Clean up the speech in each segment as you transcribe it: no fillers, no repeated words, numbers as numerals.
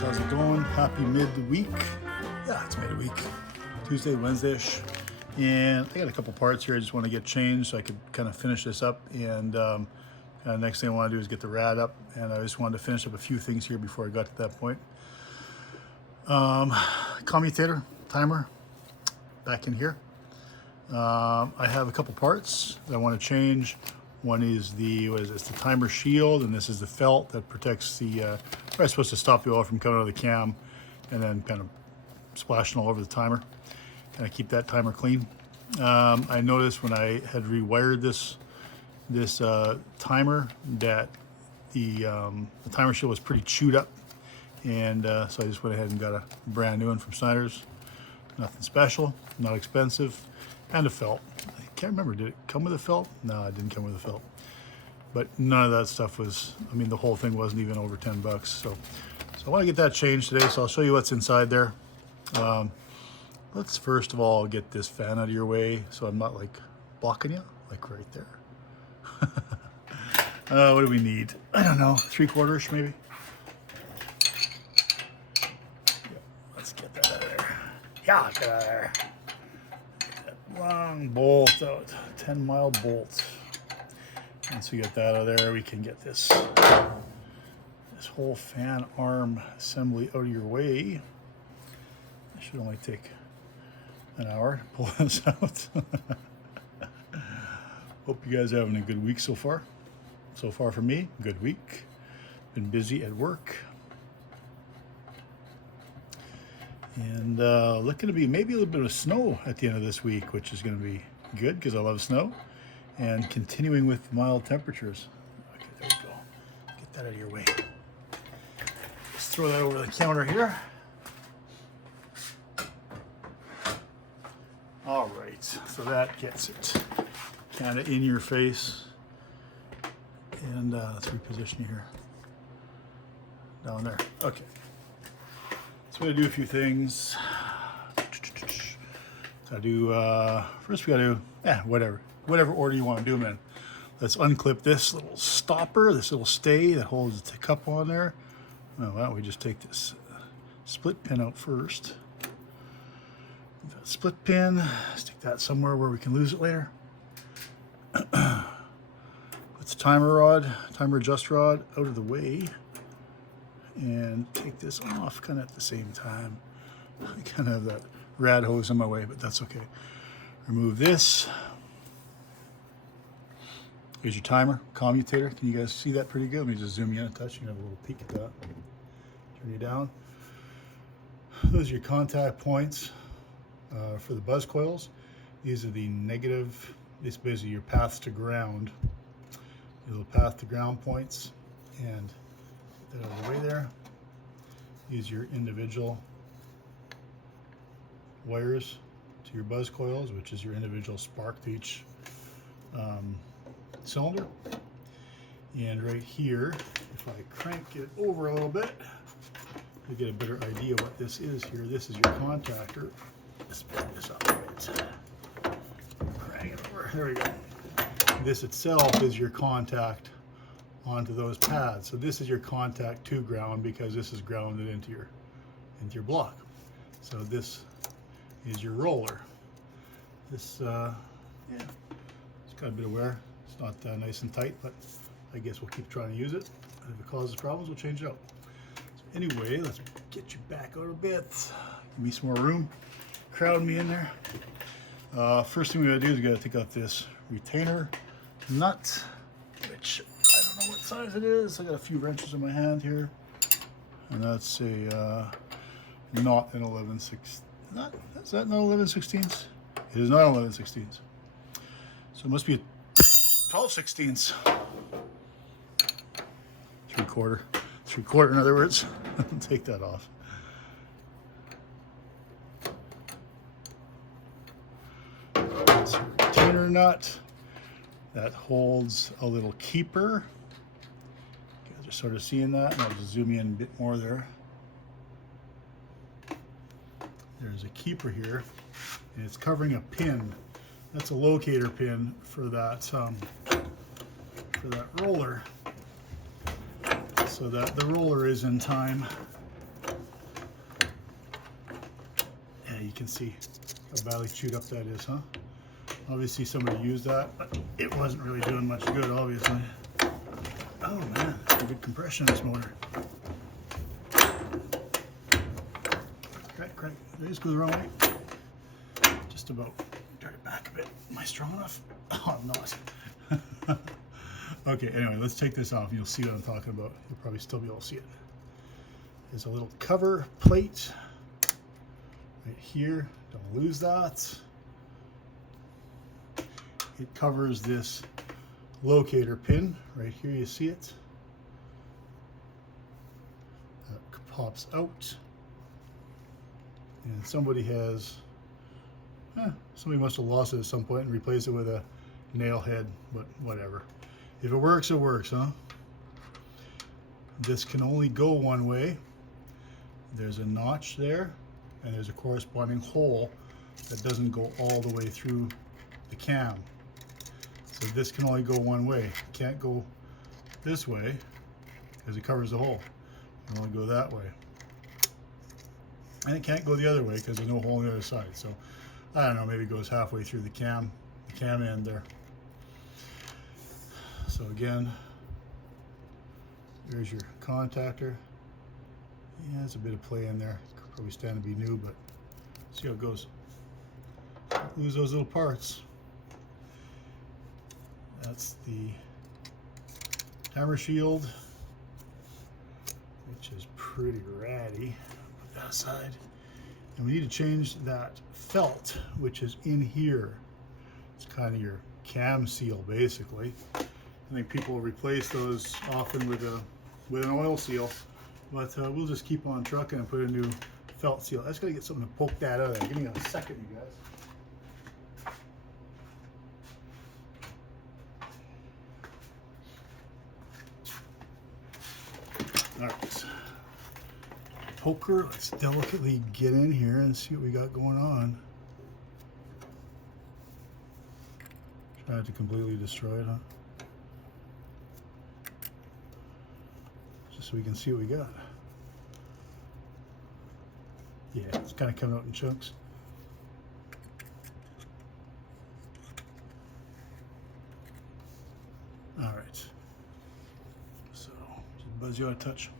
How's it going? Happy midweek. Yeah, it's midweek. Tuesday, Wednesday-ish. And I got a couple parts here I just want to get changed so I could kind of finish this up. And next thing I want to do is get the rad up. And I just wanted to finish up a few things here before I got to that point. Commutator, timer, back in here. I have a couple parts that I want to change. One is the, it's the timer shield, and this is the felt that protects the, it's supposed to stop the oil from coming out of the cam and then kind of splashing all over the timer. Kind of keep that timer clean. I noticed when I had rewired this timer that the timer shield was pretty chewed up, and so I just went ahead and got a brand new one from Snyder's. Nothing special, not expensive, and a felt. I can't remember, did it come with a felt? No, it didn't come with a felt. But none of that stuff was, I mean, the whole thing wasn't even over 10 bucks. So I want to get that changed today, so I'll show you what's inside there. Let's first of all get this fan out of your way so I'm not like blocking you, like right there. What do we need? I don't know, 3/4 maybe? Yeah, let's get that out of there. Yeah, get out of there. Long bolt out, 10-mile bolt. Once we get that out of there, we can get this whole fan arm assembly out of your way. It should only take an hour to pull this out. Hope you guys are having a good week so far. So far for me, good week. Been busy at work. And looking to be maybe a little bit of snow at the end of this week, which is going to be good because I love snow. And continuing with mild temperatures. Okay, there we go. Get that out of your way. Let's throw that over the counter here. All right, so that gets it kind of in your face. And let's reposition you here. Down there. Okay. So we're gonna do a few things. Gotta do, first we gotta do, whatever order you want to do them in. Let's unclip this little stopper, this little stay that holds the cup on there. Well, why don't we just take this split pin out first. That split pin, stick that somewhere where we can lose it later. Put the timer adjust rod out of the way. And take this off kind of at the same time. I kind of have that rad hose in my way, but that's okay. Remove this. Here's your timer, commutator. Can you guys see that pretty good? Let me just zoom you in a touch. You can have a little peek at that. Turn you down. Those are your contact points for the buzz coils. These are the negative, this is basically your paths to ground. Your little path to ground points. And get that out of the way there. These are your individual wires to your buzz coils, which is your individual spark to each cylinder. And right here, if I crank it over a little bit, you get a better idea what this is here. This is your contactor. Let's pick this up a bit. Crank it over. There we go. This itself is your contact onto those pads. So this is your contact to ground because this is grounded into your block. So this is your roller. This, yeah, it's got a bit of wear. It's not nice and tight, but I guess we'll keep trying to use it. If it causes problems, we'll change it out. So anyway, let's get you back out a bit. Give me some more room. Crowd me in there. First thing we gotta do is we gotta take out this retainer nut, which I don't know what size it is. I got a few wrenches in my hand here. And that's a, not an 11/16. Is that not 11/16? It is not 11/16. So it must be a 12/16. 3/4 in other words. Take that off. That's a retainer nut that holds a little keeper. You guys are sort of seeing that, and I'll just zoom in a bit more there. There's a keeper here, and it's covering a pin. That's a locator pin for that roller, so that the roller is in time can see how badly chewed up that is, huh? Obviously somebody used that, but it wasn't really doing much good, obviously. Oh man, good compression in this motor. Crank, crank. Did I just go the wrong way? Just about. Turn it back a bit. Am I strong enough? Oh, I'm not. Okay, anyway, let's take this off and you'll see what I'm talking about. You'll probably still be able to see it. There's a little cover plate right here. Don't lose that. It covers this locator pin right here. You see it? That pops out. And somebody must have lost it at some point and replaced it with a nail head, but whatever. If it works, it works, huh? This can only go one way. There's a notch there, and there's a corresponding hole that doesn't go all the way through the cam. So this can only go one way. It can't go this way because it covers the hole. It can only go that way. And it can't go the other way because there's no hole on the other side. So I don't know, maybe it goes halfway through the cam end there. So again, there's your contactor. Yeah, there's a bit of play in there. Could probably stand to be new, but see how it goes. Don't lose those little parts. That's the hammer shield, which is pretty ratty. Put that aside. And we need to change that felt, which is in here. It's kind of your cam seal, basically. I think people replace those often with an oil seal, but we'll just keep on trucking and put a new felt seal. I just gotta get something to poke that out of there. Give me a second, you guys. All right, poker, let's delicately get in here and see what we got going on. Try not to completely destroy it, huh? Just so we can see what we got. Yeah, it's kind of coming out in chunks. All right. So, just buzz you out a touch.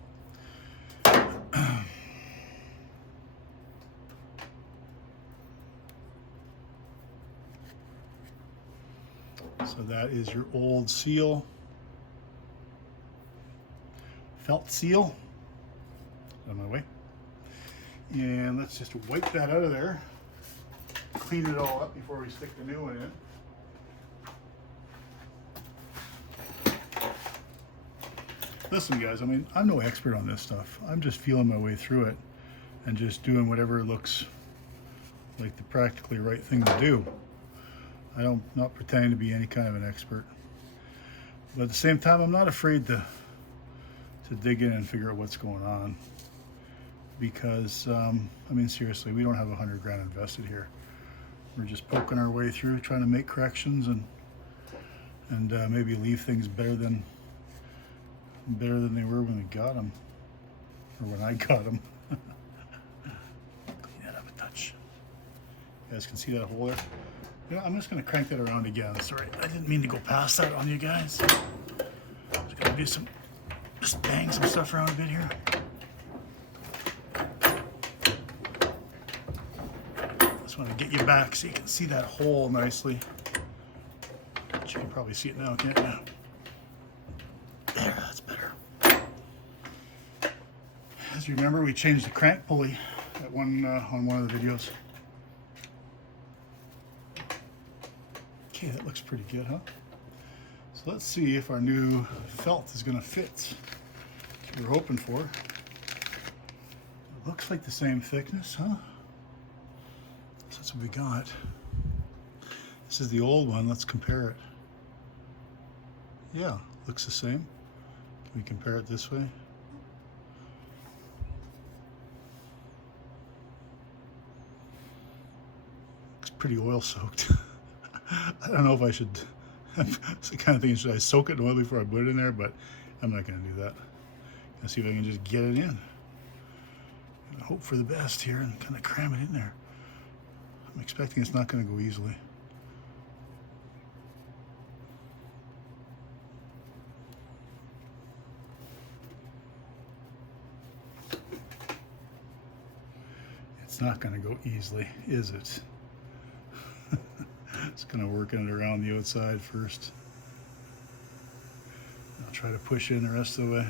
So that is your old seal. Felt seal. Out of my way. And let's just wipe that out of there. Clean it all up before we stick the new one in. Listen guys, I mean, I'm no expert on this stuff. I'm just feeling my way through it and just doing whatever looks like the practically right thing to do. I'm not pretending to be any kind of an expert. But at the same time, I'm not afraid to dig in and figure out what's going on. Because, I mean, seriously, we don't have $100 grand invested here. We're just poking our way through, trying to make corrections and maybe leave things better than they were when we got them, or when I got them. Clean that up a touch. You guys can see that hole there. You know, I'm just going to crank that around again. Sorry, I didn't mean to go past that on you guys. Just going to do just bang some stuff around a bit here. Just want to get you back so you can see that hole nicely. But you can probably see it now, can't you? There, that's better. As you remember, we changed the crank pulley at on one of the videos. Okay, that looks pretty good, huh? So let's see if our new felt is going to fit. That's what we're hoping for. It looks like the same thickness, huh? So that's what we got. This is the old one. Let's compare it. Yeah, looks the same. Can we compare it this way? It's pretty oil soaked. I don't know if I should, it's the kind of thing, should I soak it in oil before I put it in there, but I'm not going to do that. I'm going to see if I can just get it in. And hope for the best here and kind of cram it in there. I'm expecting it's not going to go easily. It's not going to go easily, is it? It's kind of working it around the outside first. I'll try to push in the rest of the way.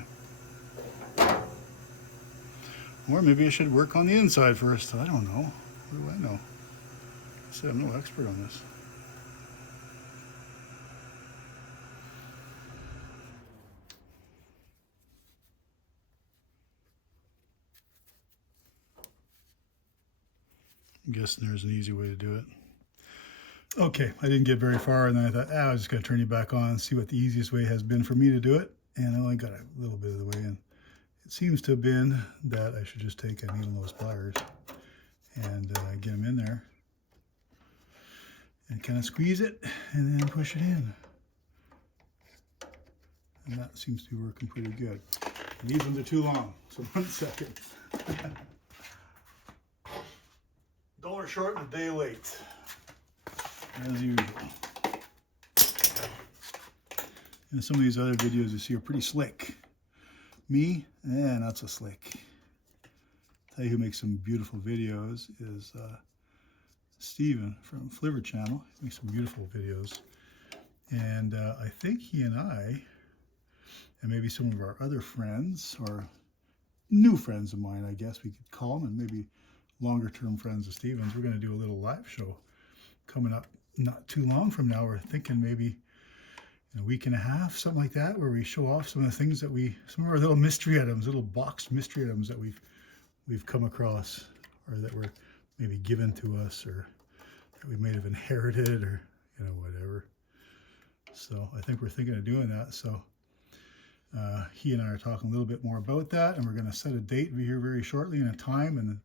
Or maybe I should work on the inside first. I don't know. What do I know? I said I'm no expert on this. I'm guessing there's an easy way to do it. Okay, I didn't get very far, and then I thought, I was just going to turn you back on and see what the easiest way has been for me to do it. And I only got a little bit of the way in. It seems to have been that I should just take a needle nose pliers and get them in there and kind of squeeze it and then push it in. And that seems to be working pretty good. And these ones are too long, so 1 second. $1 short and a day late, as usual. And some of these other videos you see are pretty slick. Me, not so slick. I'll tell you who makes some beautiful videos is Steven from Fliver Channel. He makes some beautiful videos. And I think he and I, and maybe some of our other friends, or new friends of mine, I guess we could call them, and maybe longer term friends of Steven's, we're going to do a little live show coming up not too long from now. We're thinking maybe in a week and a half, something like that, where we show off some of the things that some of our little mystery items, little boxed mystery items that we've come across, or that were maybe given to us, or that we may have inherited, or whatever. So I think we're thinking of doing that. So he and I are talking a little bit more about that, and we're going to set a date here very shortly and a time, and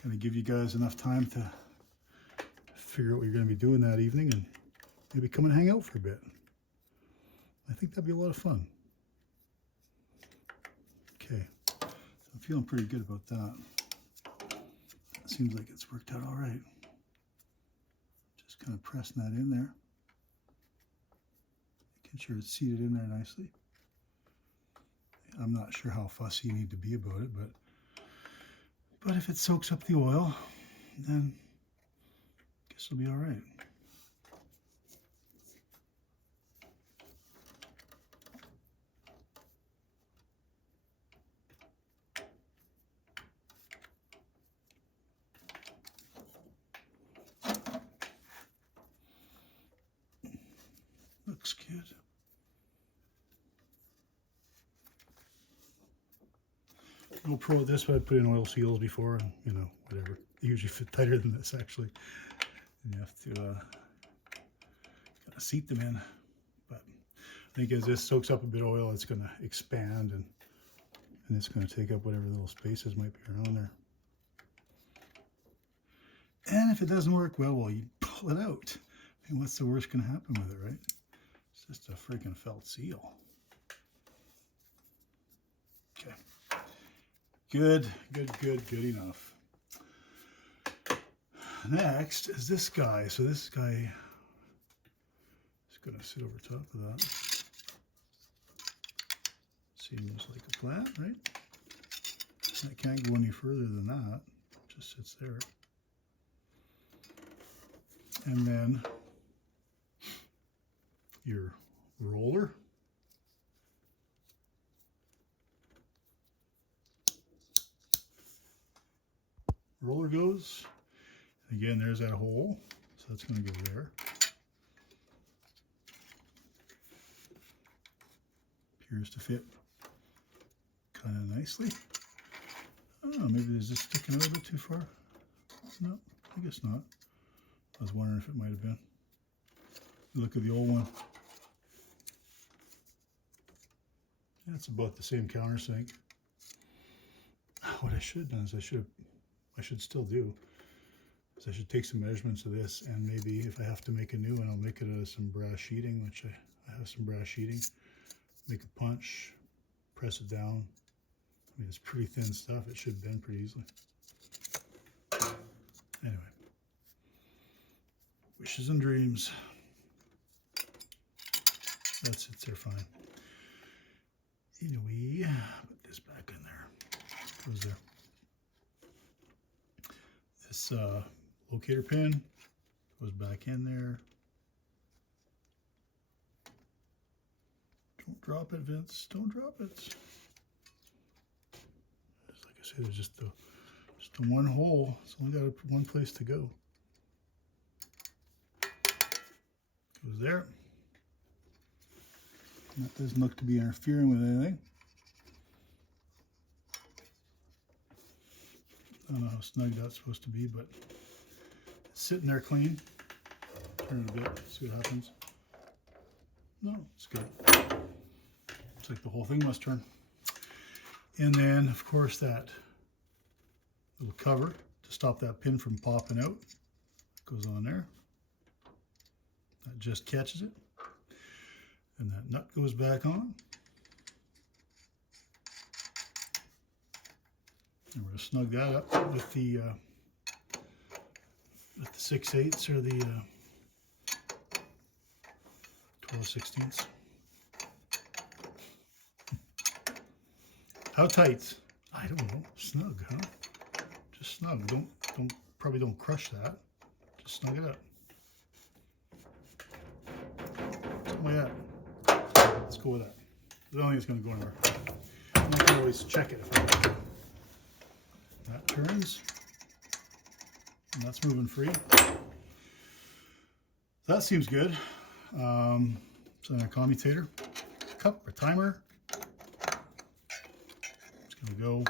kind of give you guys enough time to figure out what you're going to be doing that evening, and maybe come and hang out for a bit. I think that'd be a lot of fun. Okay, so I'm feeling pretty good about that. It seems like it's worked out all right. Just kind of pressing that in there, making sure it's seated in there nicely. I'm not sure how fussy you need to be about it, but if it soaks up the oil, then I guess it'll be all right. Looks good. No pro at this, but I put in oil seals before, and whatever. They usually fit tighter than this, actually. And you have to kind of seat them in. But I think as this soaks up a bit of oil, it's going to expand, and it's going to take up whatever little spaces might be around there. And if it doesn't work well, you pull it out. I mean, what's the worst going to happen with it, right? It's just a freaking felt seal. Okay. Good enough. Next is this guy. So this guy is going to sit over top of that. Seems like a plan, right? That can't go any further than that. It just sits there. And then your roller. Roller goes. Again, there's that hole, so that's going to go there. Appears to fit kind of nicely. Oh, maybe there's this sticking out a bit too far. No, I guess not. I was wondering if it might have been. Look at the old one. That's about the same countersink. What I should have done is I should still do is I should take some measurements of this, and maybe if I have to make a new one, I'll make it out of some brass sheeting, which I have some brass sheeting. Make a punch, press it down. I mean, it's pretty thin stuff. It should bend pretty easily. Anyway, Wishes and dreams. That's it, they're fine. Anyway, put this back in there. Goes there. This locator pin goes back in there. Don't drop it, Vince. Don't drop it. Just like I said, there's just the one hole. It's only got one place to go. Goes there. And that doesn't look to be interfering with anything. I don't know how snug that's supposed to be, but it's sitting there clean. Turn it a bit, see what happens. No, it's good. Looks like the whole thing must turn. And then, of course, that little cover to stop that pin from popping out goes on there. That just catches it. And that nut goes back on. And we're going to snug that up with the 6/8 or the 12/16. How tight? I don't know. Snug, huh? Just snug. Probably don't crush that. Just snug it up. Something like that. Let's go with that. I don't think it's going to go anywhere. And I can always check it if I want to. That turns, and that's moving free. That seems good. So then a commutator, cup or timer. It's going to go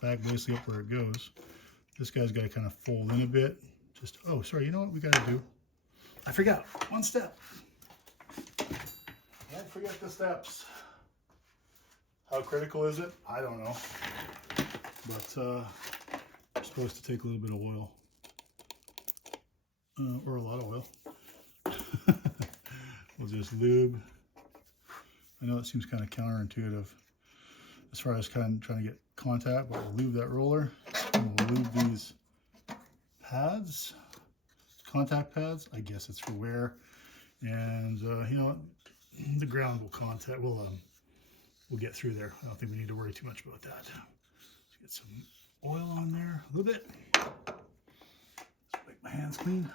back basically up where it goes. This guy's got to kind of fold in a bit. Just, oh, sorry, you know what we got to do? I forgot one step. Don't forget the steps. How critical is it? I don't know. But I'm supposed to take a little bit of oil, or a lot of oil. We'll just lube. I know it seems kind of counterintuitive as far as kind of trying to get contact, but we'll lube that roller. And we'll lube these pads, contact pads. I guess it's for wear. And you know, the ground will contact. We'll get through there. I don't think we need to worry too much about that. Get some oil on there, a little bit. Let's make my hands clean.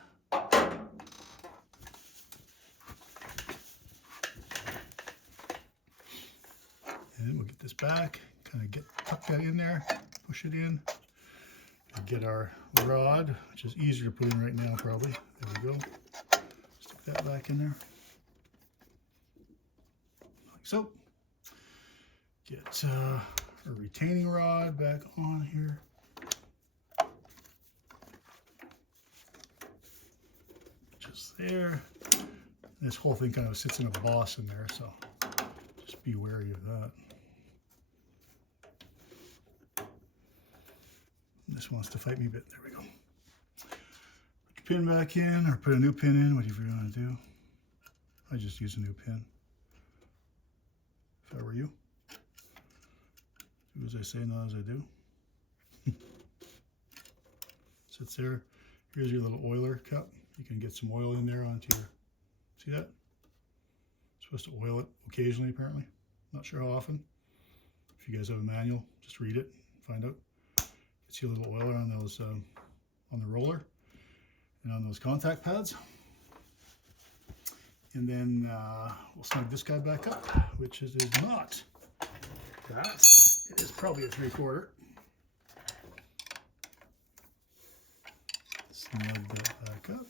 And we'll get this back, kind of tuck that in there, push it in. And get our rod, which is easier to put in right now probably. There we go. Stick that back in there. Like so. Get a retaining rod back on here. Just there. This whole thing kind of sits in a boss in there, so just be wary of that. This wants to fight me a bit. There we go. Put your pin back in, or put a new pin in, whatever you want to do. I just use a new pin. If I were you. Do as I say, not as I do. Sits there. Here's your little oiler cup. You can get some oil in there onto your, see that? Supposed to oil it occasionally, apparently. Not sure how often. If you guys have a manual, just read it, find out. Get you a little oiler on those, on the roller and on those contact pads. And then we'll snug this guy back up, which is not that. It is probably a 3/4. Snug that back up.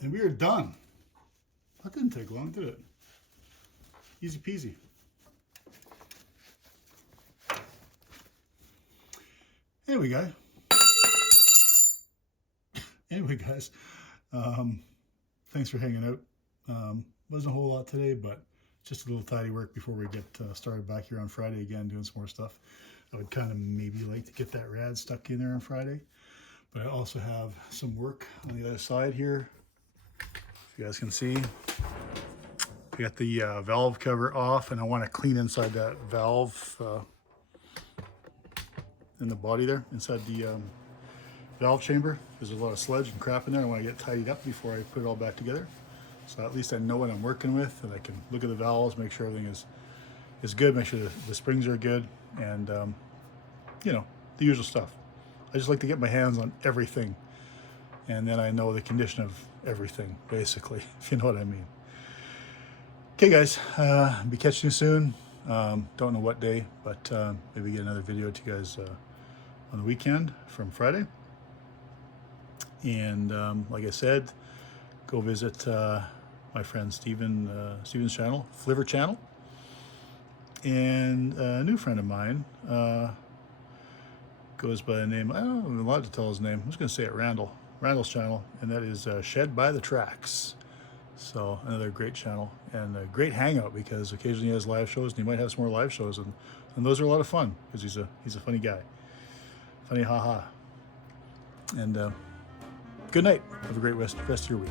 And we are done. That didn't take long, did it? Easy peasy. Anyway, guys, thanks for hanging out. Wasn't a whole lot today, but just a little tidy work before we get started back here on Friday again, doing some more stuff. I would kind of maybe like to get that rad stuck in there on Friday, but I also have some work on the other side here. If you guys can see, I got the valve cover off, and I want to clean inside that valve in the body there, inside the valve chamber. There's a lot of sludge and crap in there. I want to get tidied up before I put it all back together. So at least I know what I'm working with, and I can look at the valves, make sure everything is good, make sure the springs are good, and you know, the usual stuff. I just like to get my hands on everything, and then I know the condition of everything, basically, if you know what I mean. Okay, guys, be catching you soon. Don't know what day, but maybe get another video to you guys on the weekend from Friday. And like I said, go visit my friend Steven's channel, Fliver channel, and a new friend of mine goes by the name, I don't know, a lot to tell his name. I'm just going to say it, Randall's channel, and that is Shed by the Tracks. So another great channel and a great hangout, because occasionally he has live shows, and he might have some more live shows, and those are a lot of fun because he's a funny guy, funny haha. And good night. Have a great rest of your week.